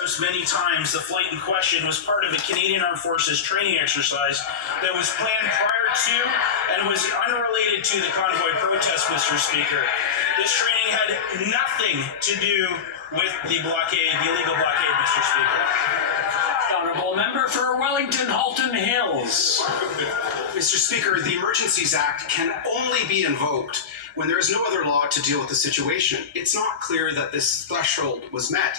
House many times, the flight in question was part of a Canadian Armed Forces training exercise that was planned prior to and was unrelated to the convoy protest, Mr. Speaker. This training had nothing to do with the blockade, the illegal blockade, Mr. Speaker. Honourable member for Wellington Halton Hills. Mr. Speaker, the Emergencies Act can only be invoked when there is no other law to deal with the situation. It's not clear that this threshold was met.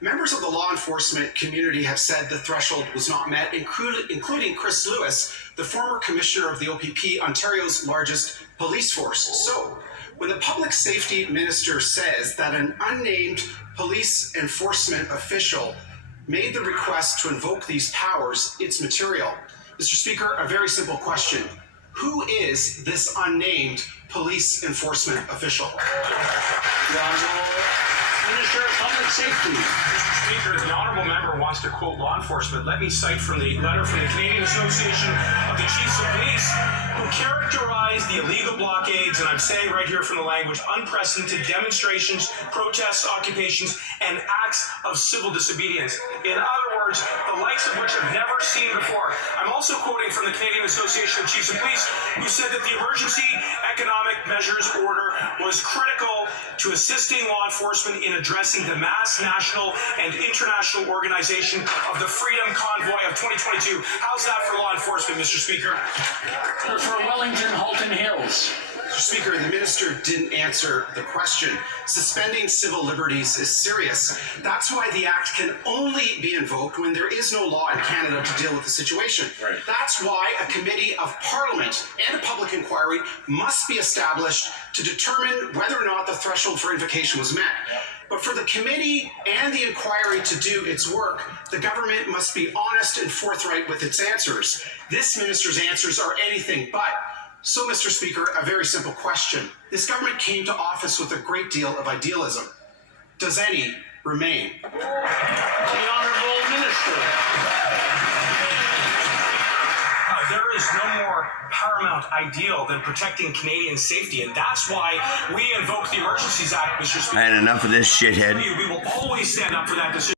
Members of the law enforcement community have said the threshold was not met, including Chris Lewis, the former commissioner of the OPP, Ontario's largest police force. So, when the public safety minister says that an unnamed police enforcement official made the request to invoke these powers, it's material. Mr. Speaker, a very simple question. Who is this unnamed police enforcement official? The Honourable Minister of Public Safety. Mr. Speaker, the honourable member wants to quote law enforcement. Let me cite from the letter from the Canadian Association of the Chiefs of Police, who characterized the illegal blockades, and I'm saying right here from the language, unprecedented demonstrations, protests, occupations, and acts of civil disobedience. In other words, the likes of which I've never seen before. I'm also quoting from the Canadian Association of Chiefs of Police, who said that the emergency economic measures order was critical to assisting law enforcement in addressing the mass national and international organization of the Freedom Convoy of 2022. How's that for law enforcement, Mr. Speaker? For Wellington Halton Hills. Mr. Speaker, the minister didn't answer the question. Suspending civil liberties is serious. That's why the act can only be invoked when there is no law in Canada to deal with the situation. Right. That's why a committee of parliament and a public inquiry must be established to determine whether or not the threshold for invocation was met. But for the committee and the inquiry to do its work, the government must be honest and forthright with its answers. This minister's answers are anything but. So, Mr. Speaker, a very simple question. This government came to office with a great deal of idealism. Does any remain? The Honourable Minister. There is no more paramount ideal than protecting Canadian safety, and that's why we invoke the Emergencies Act, Mr. Speaker. And enough of this shithead. We will always stand up for that decision.